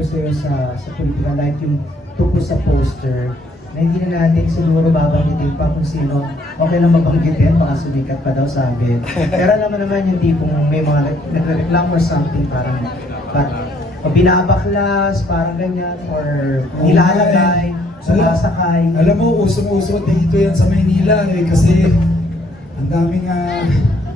ko sa'yo sa politika, like yung tungkol sa poster, na hindi na natin siguro babanggitin pa kung sino okay lang mabanggitin, baka sumikat pa daw sabi. Pero alam mo naman yung tipong may mga nagre-reklamo or something, parang binabaklas, parang ganyan, or nilalagay, sumasakay. Alam mo, usong-uso dito yan sa Maynila kasi ang daming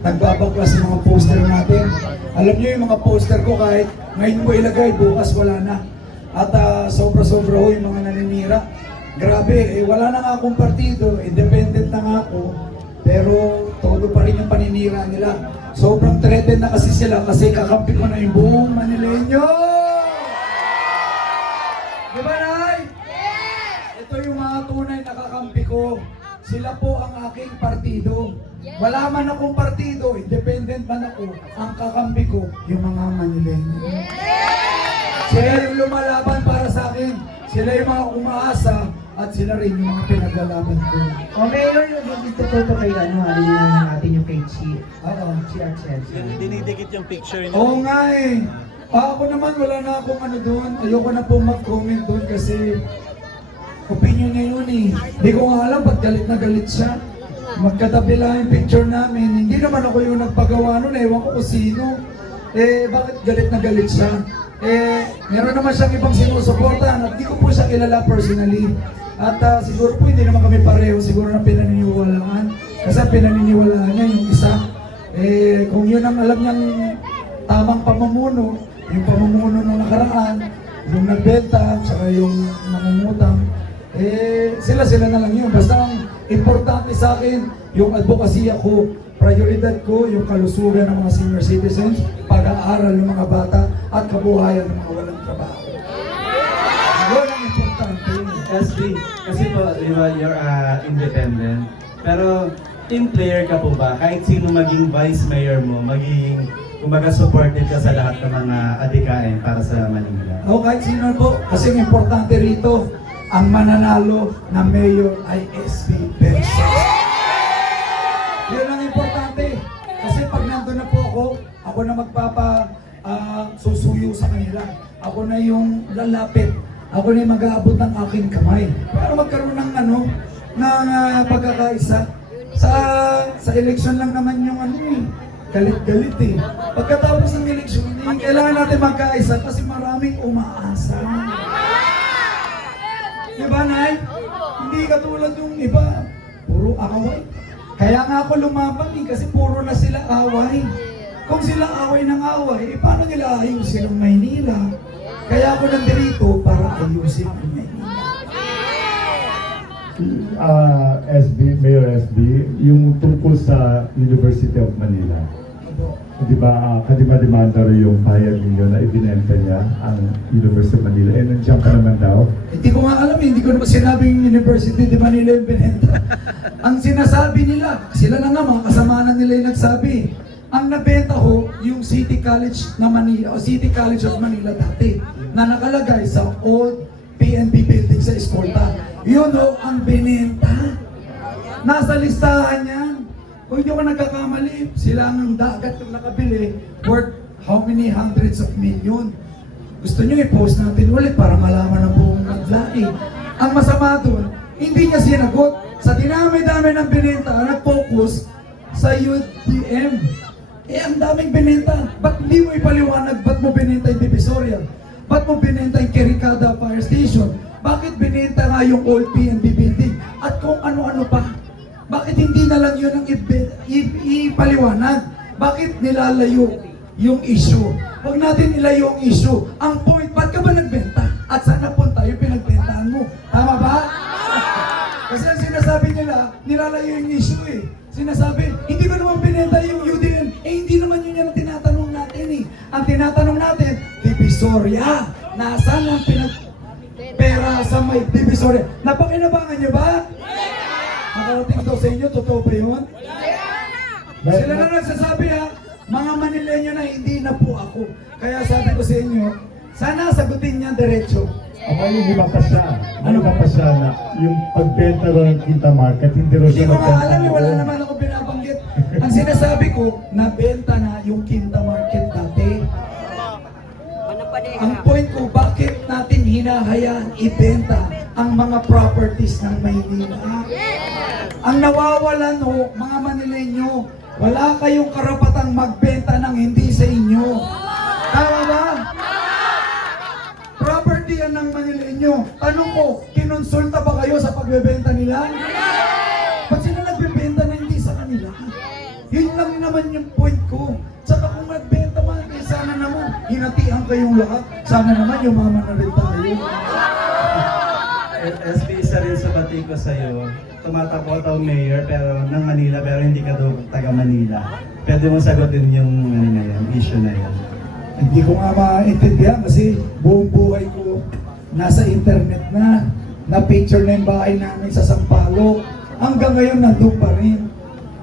nagbabaklas ng mga poster natin. Alam niyo yung mga poster ko kahit ngayon ko ilagay, bukas wala na. At sobra-sobra ho yung mga naninira. Grabe, wala na nga akong partido, independent na nga ako, pero todo pa rin yung paninira nila. Sobrang threatened na kasi sila kasi kakampi ko na yung buong Manileño! Di ba, Nay? Yes! Ito yung mga tunay na kakampi ko. Sila po ang aking partido. Wala man akong partido, independent man ako, ang kakampi ko, yung mga Manileño. Sila yung lumalaban para sa akin. Sila yung mga umaasa at sila rin yung mga pinaglalaban ko. O Mayor, yung dito to kay halilin natin yung kay Chi. Oo. Chi Atienza. Dinidikit yung picture niya. Oo nga eh. Ako naman wala na akong ano doon. Ayoko na po mag-comment doon kasi opinion niya yun eh. Hindi ko nga alam ba't galit na galit siya. Magkatabi lang yung picture namin. Hindi naman ako yung nagpagawa nun. Ewan ko kung sino. Bakit galit na galit siya? Meron naman siyang ibang sinusuportahan at di ko po siya kilala personally. At siguro po hindi naman kami pareho, siguro na pinaniniwalaan. Kasi pinaniniwalaan niya yung isa. Kung yun ang alam niyang tamang pamumuno, yung pamumuno ng nakaraan, yung nagbenta, saka yung nangungutang, sila na lang yun. Basta ang importante sa akin, yung advokasya ko, prioridad ko, yung kalusugan ng mga senior citizens, pag-aaral ng mga bata, at kabuhayan ng mga walang trabaho. Yun ang importante. Kasi po, di ba, you're independent. Pero team player ka po ba? Kahit sino maging vice mayor mo, magiging, kumbaga, supported ka sa lahat ng mga adikain para sa Manila. O kahit sino po, kasi ang importante rito, ang mananalo na mayor ay SB Benson. Yun ang importante. Kasi pag nandun na po ako na susuyo sa kanila. Ako na yung lalapit. Ako na yung mag-aabot ng aking kamay. Para magkaroon ng pagkakaisa. Sa eleksyon lang naman yung galit-galit eh. Pagkatapos ng eleksyon, kailangan natin magkaisa kasi maraming umaasa. Diba, Nay? Hindi katulad yung iba, puro away. Kaya nga ako lumaban kasi puro na sila away. Kung sila away ng away, paano nila ayusin ang Maynila? Kaya ako nandito para ayusin ang Maynila. Mayor SB, yung tungkol sa University of Manila. Di ba, kadima-demanda rin yung pahayag ninyo na ibinenta niya ang University of Manila. Nandiyan ka naman daw. Hindi ko nga alam, hindi ko naman sinabing University of Manila yung binenta. Ang sinasabi nila, sila na nga, mga kasamanan nila yung nagsabi. Ang nabenta ko, yung City College na Manila, o City College of Manila dati, na nakalagay sa old PNP building sa Escolta. Yun o, ang binenta. Nasa listahan yan. Kung hindi ko nagkakamali, sila ang dagat yung nakabili worth how many hundreds of million. Gusto nyo i-post natin ulit para malaman ng buong naglaing. Ang masama doon, hindi niya sinagot. Sa dinami-dami ng binenta, nag-focus sa UDM. Ang daming binenta. Ba't hindi mo ipaliwanag? Ba't mo binenta yung Divisoria? Ba't mo binenta yung Quiricada Fire Station? Bakit binenta nga yung old PNB building? At kung ano-ano pa? Bakit hindi na lang yun ang ipaliwanag? Bakit nilalayo yung issue? Huwag natin ilayo ang issue. Ang point, ba't ka ba nagbenta? At saan napunta yung pinagbentahan mo? Tama ba? Kasi ang sinasabi nila, nilalayo yung issue eh. Sinasabi, hindi ko naman binenta yung UDN. Hindi naman yun ang tinatanong natin eh. Ang tinatanong natin, Divisoria. Nasaan ang pera sa may Divisoria? Napakinabangan niyo ba? Nakarating daw sa inyo, totoo ba yun? Sila na nagsasabi ha, mga Manileño na hindi na po ako. Kaya sabi ko sa inyo, sana sagutin niya diretso. Ako yung iba pa siya. Ano pa siya na yung pagbenta rin ng Quinta Market, hindi rin Hindi siya ko nga alam, magbenta. wala naman ako binabanggit. Ang sinasabi ko, nabenta na yung Quinta Market dati. Ang point ko, bakit hahayaan ibenta ang mga properties ng Maynila. Ang nawawalan ho, mga Manileño, wala kayong karapatang magbenta ng hindi sa inyo. Tama ba? Property yan ng Manileño. Tanong ko, kinonsulta ba kayo sa pagbebenta nila? Ba't sila nagbebenta na hindi sa kanila? Yun lang naman yung point ko. Tsaka kung nagbenta man, eh, sana naman, hinatihan kayong lahat. Sana naman, yumaman na rin tayo. SB, isa rin sa bati ko sa'yo. Tumatakbo daw mayor pero ng Manila pero hindi ka daw taga Manila. Pwede mo sagutin yung ano na yan, issue na yan. Hindi ko nga maintindihan kasi buong buhay ko nasa internet na picture na yung bahay namin sa Sampaloc. Hanggang ngayon nandun pa rin.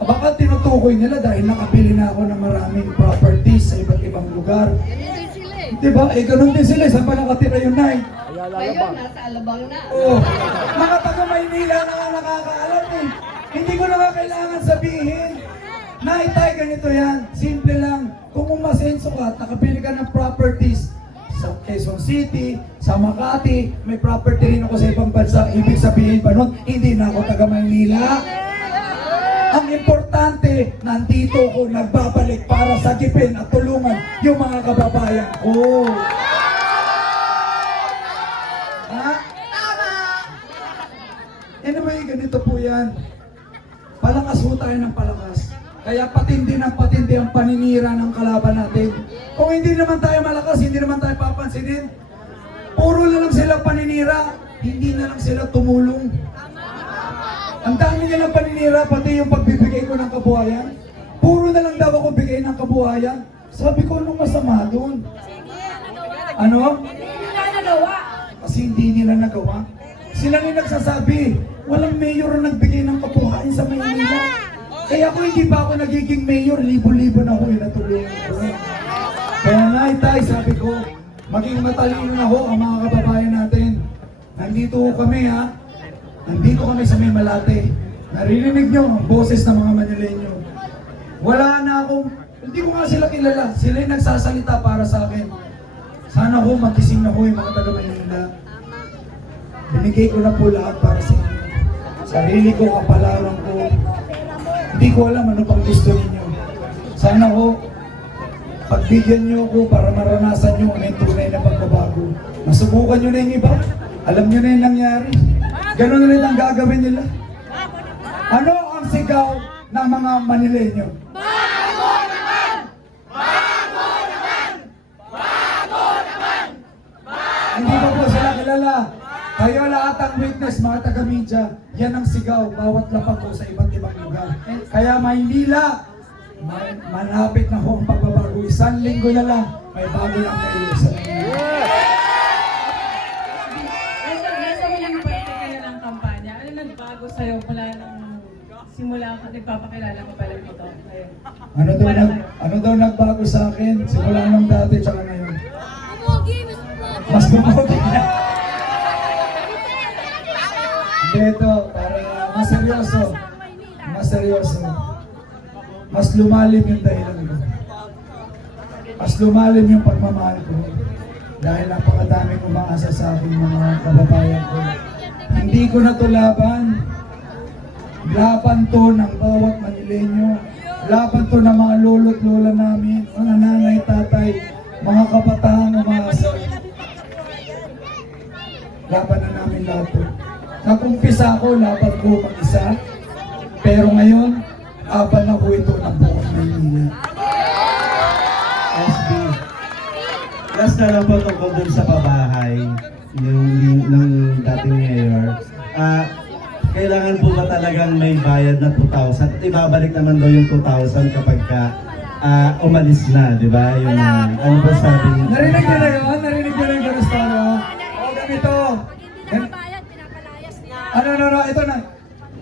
Baka tinutukoy nila dahil nakabili na ako ng maraming properties sa iba't ibang lugar. Diba? Eh ganun din sila. Saan pa nakatira yun, Nay? Ngayon, nasa Alabang na. Oo. Mga taga Maynila na nga nakakaalam eh. Hindi ko na nga kailangan sabihin. Nay, tay, ganito yan. Simple lang. Kung umasenso ka, nakabili ka ng properties sa Quezon City, sa Makati, may property rin ako sa ibang bansa. Ibig sabihin pa nun, hindi na ako taga Maynila. Ang importante, nandito ko nagbabalik para sagipin at tulungan yung mga kababayan ko. Ha? Tama! Anyway, ganito po yan. Palakas po tayo ng palakas. Kaya patindi ng patindi ang paninira ng kalaban natin. Kung hindi naman tayo malakas, hindi naman tayo papansinin, puro na lang sila paninira, hindi na lang sila tumulong. Ang dami nilang paninira, pati yung pagbibigay ko ng kabuhayan. Puro na lang daw ako bigay ng kabuhayan. Sabi ko, anong masama doon? Ano? Hindi nila nagawa. Kasi hindi nila nagawa. Sila rin nagsasabi, walang mayor na nagbigay ng kabuhayan sa Maynila. Kaya kung hindi pa ako nagiging mayor, libo-libo na ako yung natulungan ko. Kaya Nay, tay, sabi ko, maging matalino na ho ang mga kababayan natin. Nandito ho kami ha. Nandito kami sa May Malate. Naririnig nyo ang boses ng mga Manileño. Wala na akong, hindi ko nga sila kilala. Sila yung nagsasalita para sa akin. Sana ho, magising na ho yung mga taga Maynila. Binigay ko na po lahat para sa inyo. Sarili ko, kapalaran ko. Hindi ko alam ano pang gusto ninyo. Sana ho, pagbigyan nyo ako para maranasan nyo ang tunay na pagbabago. Masubukan nyo na yung iba. Alam nyo na yung nangyari. Ganun rin ang gagawin nila. Ano ang sigaw ng mga Manileño? Bago naman! Bago naman! Bago naman! Hindi ko po sila kilala. Kayo lahat ang witness, mga taga-media. Yan ang sigaw, bawat lapag ko sa iba't ibang lugar. Kaya Maynila, malapit na ho ang pagbabago. Isang linggo na lang, may bago lang kayo sa Maynila. Nasa ulang parte kayo ng kampanya, ano nagbago sa'yo mula nung simula ka nagpapakilala mo pala dito? Ngayon. Ano daw nagbago sa akin? Simula nung dati tsaka ngayon. Mas lumogi na. Ito, para mas seryoso. Mas seryoso. Mas lumalim yung dahilan ko. Mas lumalim yung pagmamahal ko. Dahil napakadami umaasa sa akin mga kababayan ko. Hindi ko na to laban. Laban to ng bawat Manileño. Laban to ng mga lolo't lola namin, mga nanay, tatay, mga kabataan umaasa. Laban na namin lahat to. Nag-umpisa ako, laban ko mag-isa. Pero ngayon, laban ako ito ng buong Maynila. SB, last na lang po tungkol dun sa pabahay ng dating mayor. Kailangan po ba talagang may bayad na 2,000? At ibabalik naman daw yung 2,000 kapag umalis na, di ba? Yung, ano ba sabi niya? Narinig nyo na yun? Narinig nyo na yung ganastaro? O ganito. Nakabayad, pinapalayas nila. Ano, ito na.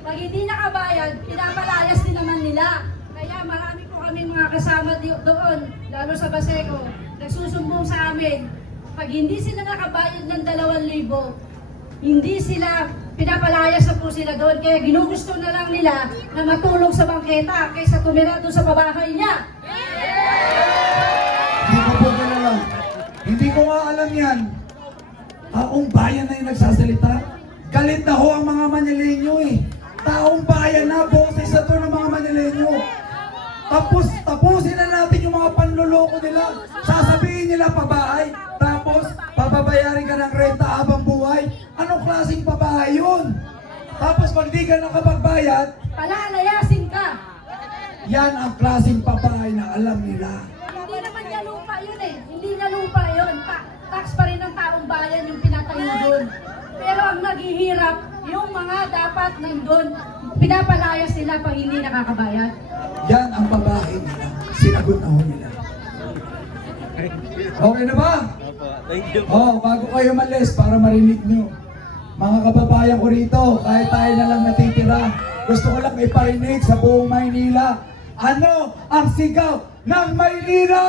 Pag hindi nakabayad, pinapalayas din naman nila. Kaya marami po kami mga kasama doon, lalo sa Baseco, nagsusumbong sa amin. Pag hindi sila nakabayad ng 2,000, hindi sila, pinapalayas na po sila doon. Kaya ginugusto na lang nila na matulog sa bangketa kaysa tumira doon sa pabahay niya. Hindi ko po kilala. Hindi ko nga alam yan. Taong bayan na yung nagsasalita. Galit na ho ang mga Manileño eh. Taong bayan na, boses na to ng mga Manileño. Tapusin na natin yung mga panloloko nila. Sasabihin nila pabahay, tapos papabayarin ka ng renta habang buhay. Anong klaseng pabahay yun? Tapos pag di ka nakapagbayad, Palalayasin ka. yan ang klaseng pabahay na alam nila. Hindi naman niya lupa yun eh. Hindi niya lupa yun. Tax pa rin ng taong bayan yung pinatayo doon. Pero ang naghihirap, yung mga dapat nandun, pinapalayas nila pag hindi nakakabayad. Yan ang pabahay nila. Sinagot na ho nila. Okay na ba? Opo. Thank you. Oh, bago kayo malis para marinig nyo. Mga kababayan ko rito, kahit tayo na lang natitira, gusto ko lang iparinig sa buong Maynila. Ano ang sigaw ng Maynila?